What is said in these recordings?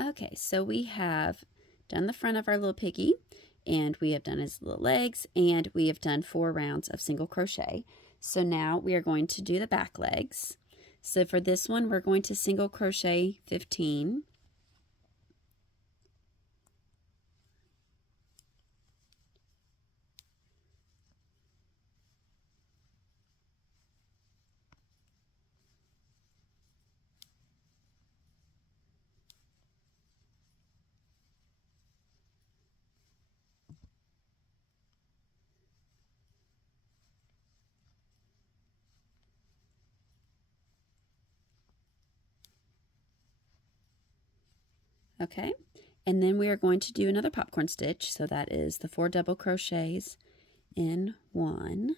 Okay, so we have done the front of our little piggy, and we have done his little legs, and we have done 4 rounds of single crochet. So now we are going to do the back legs. So for this one, we're going to single crochet 15. Okay, and then we are going to do another popcorn stitch. So that is the 4 double crochets in 1.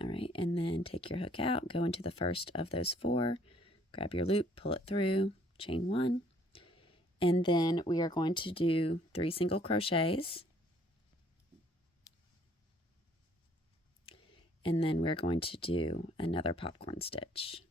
All right, and then take your hook out, go into the first of those 4, grab your loop, pull it through, chain 1, and then we are going to do 3 single crochets, and then we're going to do another popcorn stitch.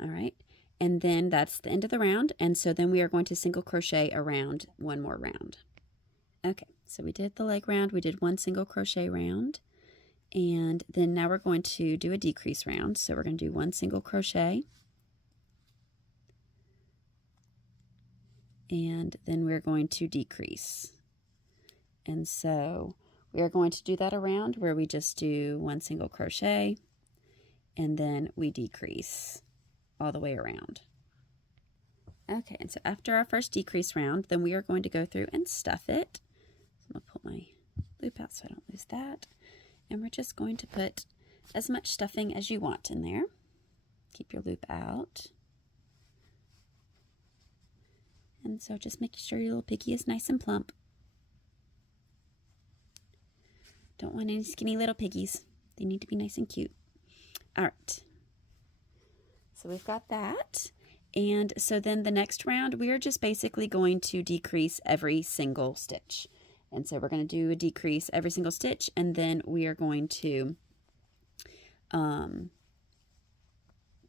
All right, and then that's the end of the round, and so then we are going to single crochet around 1 more round. Okay, so we did the leg round, we did 1 single crochet round, and then now we're going to do a decrease round. So we're going to do 1 single crochet, and then we're going to decrease. And so we are going to do that around where we just do 1 single crochet, and then we decrease all the way around. Okay, and so after our first decrease round, then we are going to go through and stuff it. So I'm going to pull my loop out so I don't lose that. And we're just going to put as much stuffing as you want in there. Keep your loop out. And so just make sure your little piggy is nice and plump. Don't want any skinny little piggies. They need to be nice and cute. All right. So we've got that. And so then the next round, we are just basically going to decrease every single stitch. And so we're going to do a decrease every single stitch, and then we are going to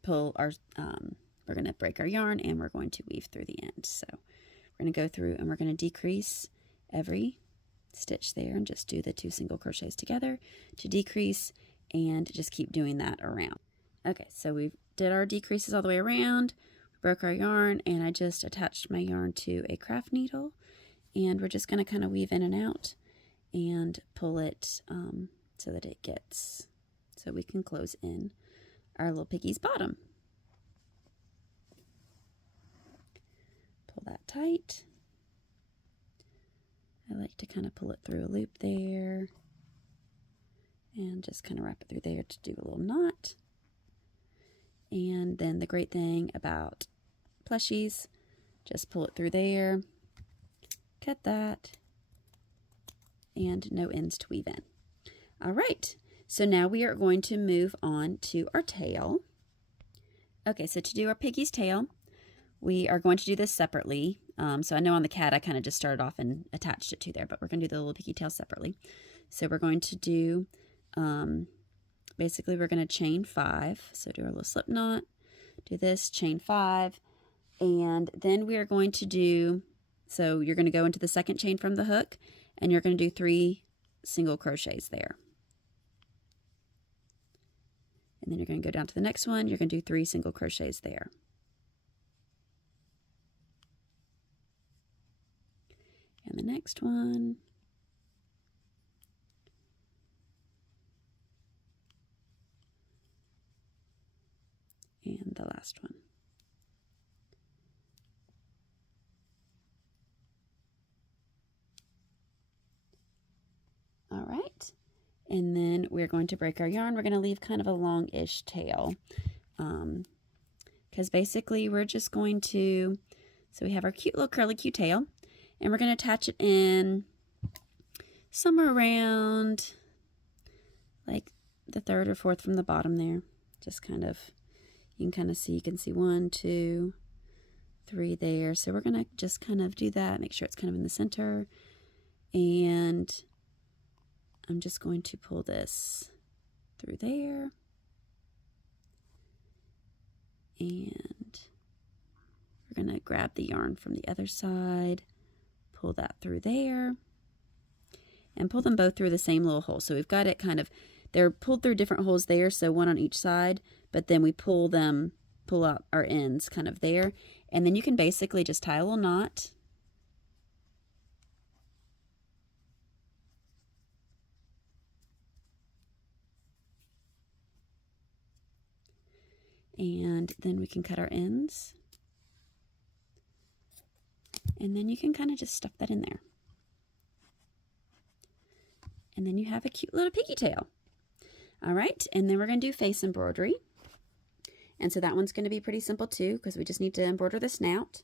pull our, we're going to break our yarn, and we're going to weave through the end. So we're going to go through and we're going to decrease every stitch there and just do the 2 single crochets together to decrease, and just keep doing that around. Okay, so we did our decreases all the way around, broke our yarn, and I just attached my yarn to a craft needle, and we're just going to kind of weave in and out and pull it so that it gets, so we can close in our little piggy's bottom. Pull that tight. I like to kind of pull it through a loop there and just kind of wrap it through there to do a little knot. And then the great thing about plushies, just pull it through there, cut that, and no ends to weave in. All right, so now we are going to move on to our tail. Okay, so to do our piggy's tail, we are going to do this separately. So I know on the cat I kind of just started off and attached it to there, but we're going to do the little piggy tail separately. So we're going to do, basically we're going to chain 5. So do our little slip knot, do this, chain 5, and then we are going to do, so you're going to go into the second chain from the hook, and you're going to do 3 single crochets there. And then you're going to go down to the next one, you're going to do 3 single crochets there. And the next one. And the last one. All right. And then we're going to break our yarn. We're going to leave kind of a long-ish tail. Because basically we're just going to, so we have our cute little curly Q tail. And we're going to attach it in somewhere around like the third or fourth from the bottom there. Just kind of, you can kind of see, you can see 1, 2, 3 there. So we're going to just kind of do that, make sure it's kind of in the center. And I'm just going to pull this through there. And we're going to grab the yarn from the other side, pull that through there, and pull them both through the same little hole. So we've got it kind of, they're pulled through different holes there, so one on each side, but then we pull out our ends kind of there. And then you can basically just tie a little knot. And then we can cut our ends. And then you can kind of just stuff that in there. And then you have a cute little piggy tail. All right, and then we're going to do face embroidery. And so that one's going to be pretty simple too, because we just need to embroider the snout.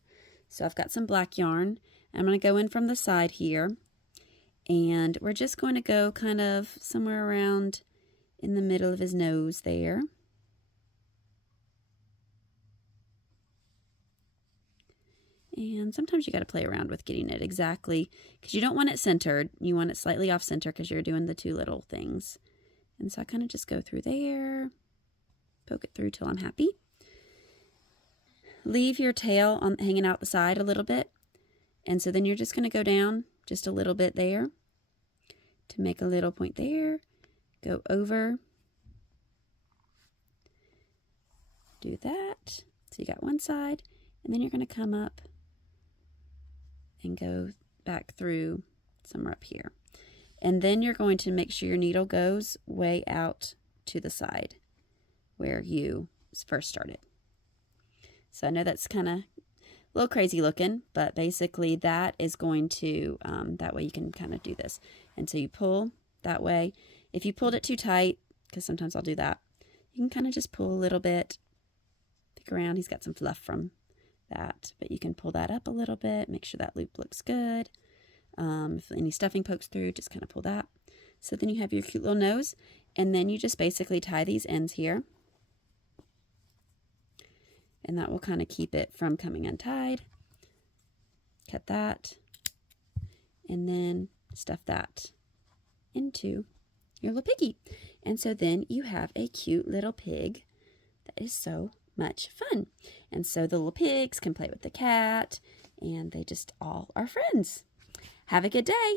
So I've got some black yarn. I'm going to go in from the side here. And we're just going to go kind of somewhere around in the middle of his nose there. And sometimes you got to play around with getting it exactly, because you don't want it centered. You want it slightly off center because you're doing the two little things. And so I kind of just go through there, poke it through till I'm happy. Leave your tail hanging out the side a little bit. And so then you're just going to go down just a little bit there to make a little point there. Go over. Do that. So you got one side, and then you're going to come up and go back through somewhere up here. And then you're going to make sure your needle goes way out to the side where you first started. So I know that's kind of a little crazy looking, but basically that is going to, that way you can kind of do this. And so you pull that way. If you pulled it too tight, because sometimes I'll do that, you can kind of just pull a little bit. Pick around, he's got some fluff from that, but you can pull that up a little bit, make sure that loop looks good. If any stuffing pokes through, just kind of pull that. So then you have your cute little nose, and then you just basically tie these ends here, and that will kind of keep it from coming untied. Cut that, and then stuff that into your little piggy. And so then you have a cute little pig that is so much fun. And so the little pigs can play with the cat, and they just all are friends. Have a good day.